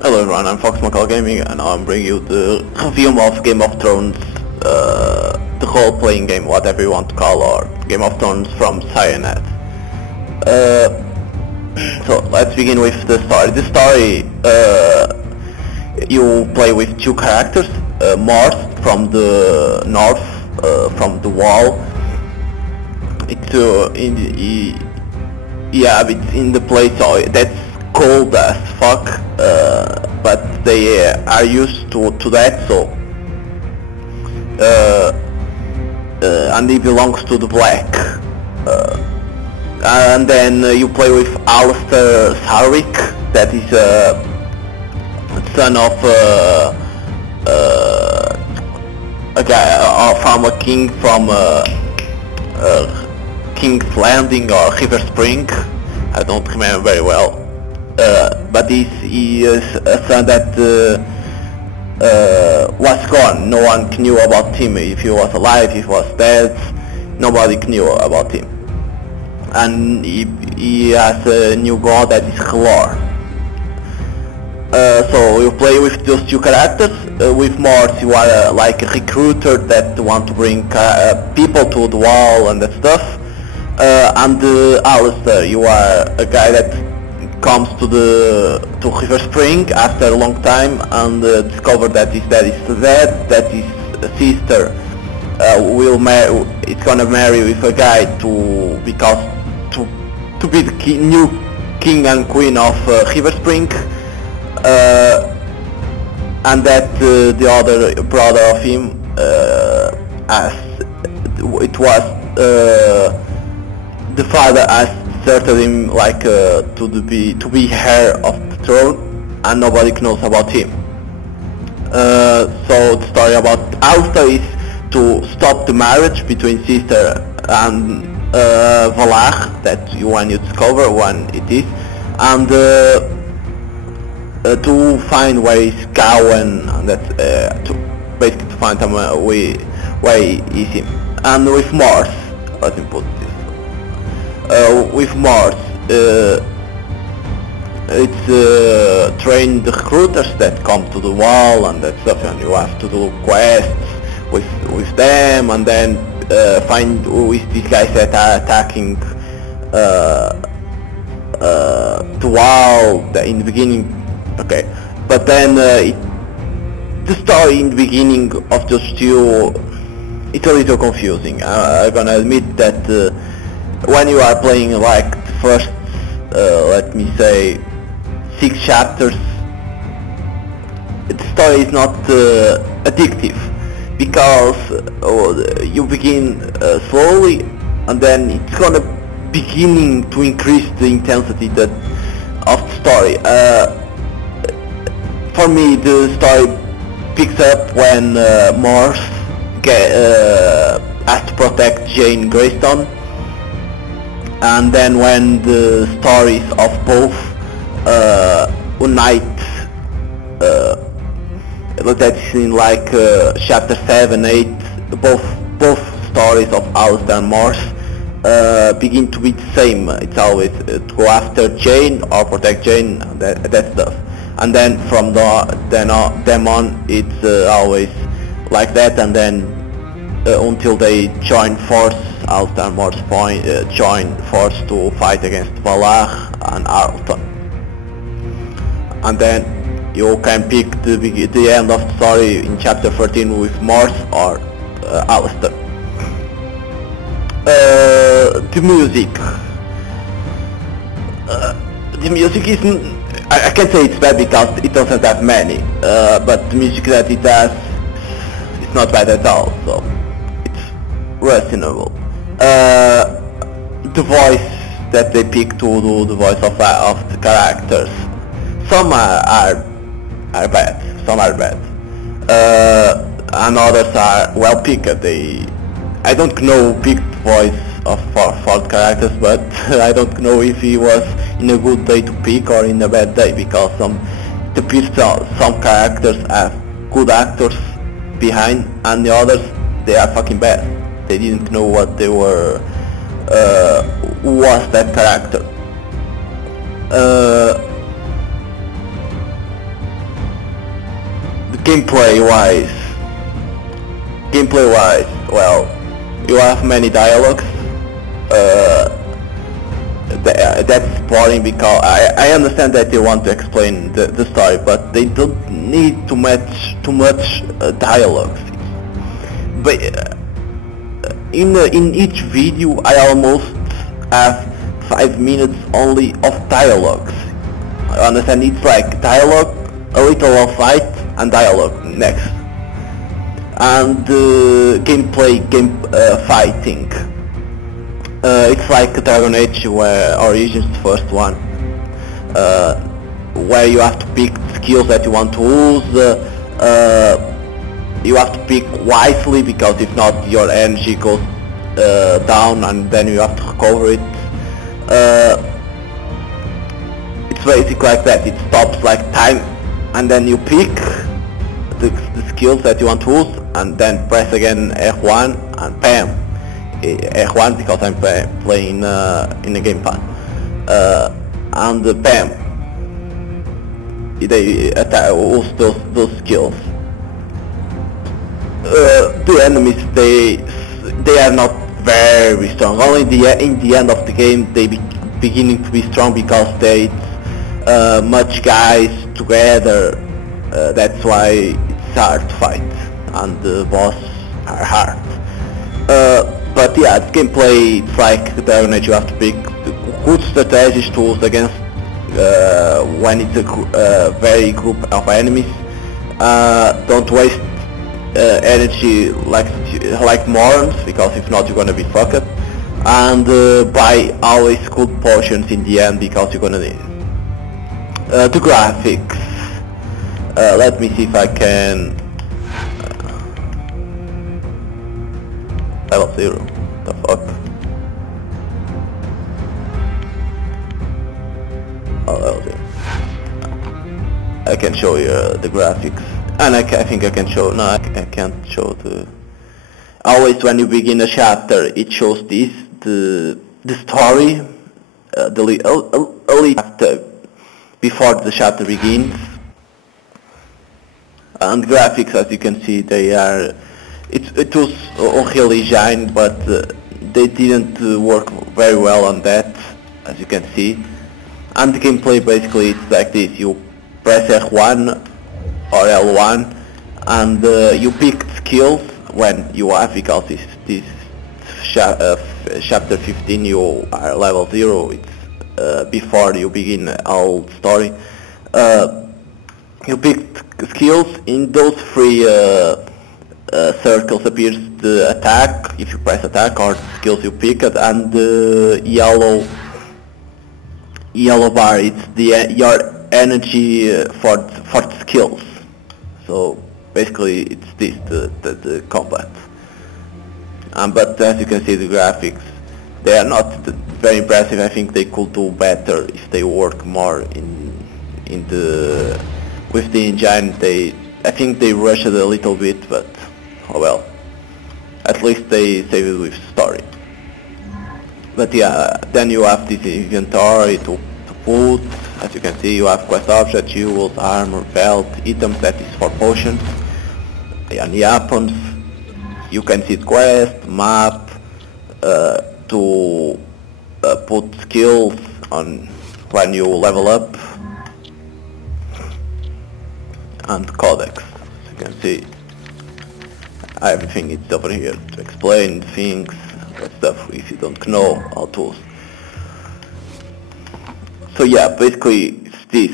Hello everyone, I'm FoxmcloudGaming and I'm bringing you the review of Game of Thrones, the role-playing game, whatever you want to call, or Game of Thrones from Cyanide. So let's begin with the story. The story, you play with two characters, Mort from the north, from the wall. It's it's in the place that's cold as fuck, but they are used to that, so and he belongs to the black, and then you play with Alistair Sarwick, that is son of a guy from a king from King's Landing or River Spring. I don't remember very well. But he is a son that was gone. No one knew about him. If he was alive, if he was dead, nobody knew about him. And he has a new god that is Chlor. So you play with those two characters. With Mort, you are like a recruiter that want to bring people to the wall and that stuff. And Alistair, you are a guy that comes to River Spring after a long time and discover that his dad is dead, that his sister it's gonna marry with a guy to be the new king and queen of River Spring, and that the other brother of him, the father asked him like to be heir of the throne, and nobody knows about him. So the story about Alistair is to stop the marriage between sister and Valar, that when you discover when it is, and to find where is Gawain, and that's basically to find him where is him. And with Mort, let me put this. With Mort, it's trained recruiters that come to the wall and that stuff, and you have to do quests with them, and then find with these guys that are attacking the wall in the beginning. Okay, but then the story in the beginning of those two, it's a little confusing. I'm gonna admit that. When you are playing like the first, let me say, 6 chapters, the story is not addictive, because you begin slowly, and then it's gonna beginning to increase the intensity of the story. For me, the story picks up when Mort has to protect Jane Greystone. And then when the stories of both unite, that's in like chapter 7, 8, both stories of Alistair and Mort begin to be the same. It's always to go after Jane or protect Jane, that stuff. And then from then on, it's always like that, and then until they join force. Alistair and Mort join force to fight against Valar and Arlton, and then you can pick the end of the story in chapter 13 with Mort or Alistair. The music is, I can't say it's bad because it doesn't have many, but the music that it has is not bad at all, so it's reasonable. The voice that they pick to do the voice of the characters, some are bad, some are bad, and others are well picked. I don't know picked voice for the characters, but I don't know if he was in a good day to pick or in a bad day, because it appears some characters have good actors behind, and the others, they are fucking bad. They didn't know what they were, who was that character. gameplay wise, well, you have many dialogues. That's boring because I understand that they want to explain the story, but they don't need too much dialogues. But in each video I almost have 5 minutes only of dialogues. I understand it's like dialogue, a little of fight, and dialogue next. And fighting. It's like Dragon Age Origins, the first one, where you have to pick skills that you want to use. You have to pick wisely, because if not your energy goes down and then you have to recover it. It's basically like that. It stops like time, and then you pick the skills that you want to use, and then press again F1 and bam. F1 because I'm playing in the gamepad, and bam, they use those skills. The enemies, they are not very strong. Only in the end of the game they beginning to be strong, because they much guys together. That's why it's hard to fight, and the boss are hard. But yeah, the gameplay, it's like Dragon Age. You have to pick good strategies to use against when it's a very group of enemies. Don't waste energy like morons, because if not you're gonna be fucked. And buy always good potions in the end, because you're gonna need it. The graphics. Let me see if I can. Level 0. The fuck? Oh, level 0. I can show you the graphics, and I think I can show. No, I can't show the. Always when you begin a chapter, it shows the story, a little after, before the chapter begins. And graphics, as you can see, they are. It was Unreal Engine, but they didn't work very well on that, as you can see. And the gameplay, basically, it's like this: you press R1 or L1, and you pick skills when you have, because this chapter 15 you are level 0. It's before you begin all story. You pick skills. In those three circles appears the attack, if you press attack, or the skills you picked, and the yellow bar, it's your energy for the skills. So basically it's this, the combat. But as you can see, the graphics, they are not very impressive. I think they could do better if they work more with the engine. I think they rushed it a little bit, but oh well. At least they save it with story. But yeah, then you have this inventory to put. As you can see, you have quest objects, jewels, armor, belt, items, that is for potions, and weapons. You can see quest, map, to put skills on when you level up, and codex. As you can see, everything is over here to explain things, that stuff if you don't know how to. So yeah, basically it's this.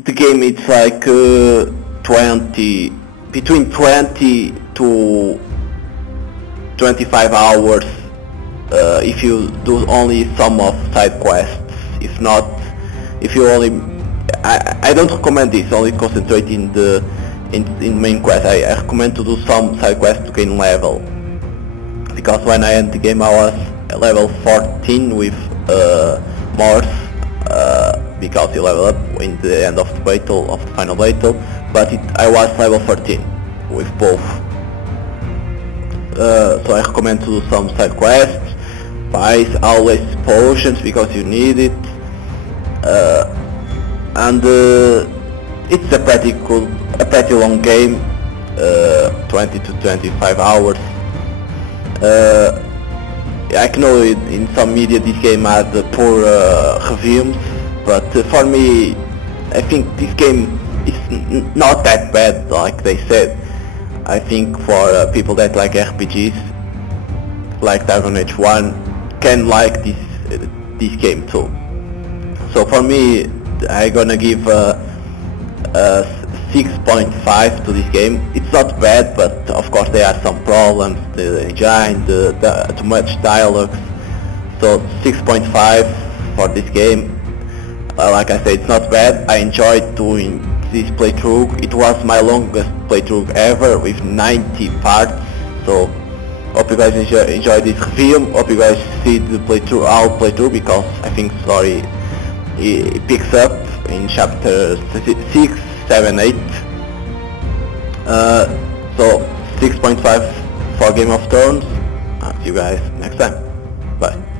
The game, it's like between 20 to 25 hours if you do only some of side quests. If not, if you only, I don't recommend this, only concentrate in main quest. I recommend to do some side quests to gain level, because when I end the game I was level 14 with Morse, because you level up in the end of the battle, of the final battle, but I was level 13 with both. So I recommend to do some side quests, buy always potions because you need it, and it's a pretty long game, 20 to 25 hours. I know in some media this game had poor reviews, but for me, I think this game is not that bad like they said. I think for people that like RPGs, like Dragon Age 1, can like this game too. So for me, I gonna give a 6.5 to this game. It's not bad, but of course there are some problems, the engine, too much dialogues. So 6.5 for this game. Like I said, it's not bad. I enjoyed doing this playthrough. It was my longest playthrough ever with 90 parts. So hope you guys enjoy this review. Hope you guys see the whole playthrough, because I think story it picks up in chapter 6, 7, 8. So 6.5 for Game of Thrones. See you guys next time. Bye.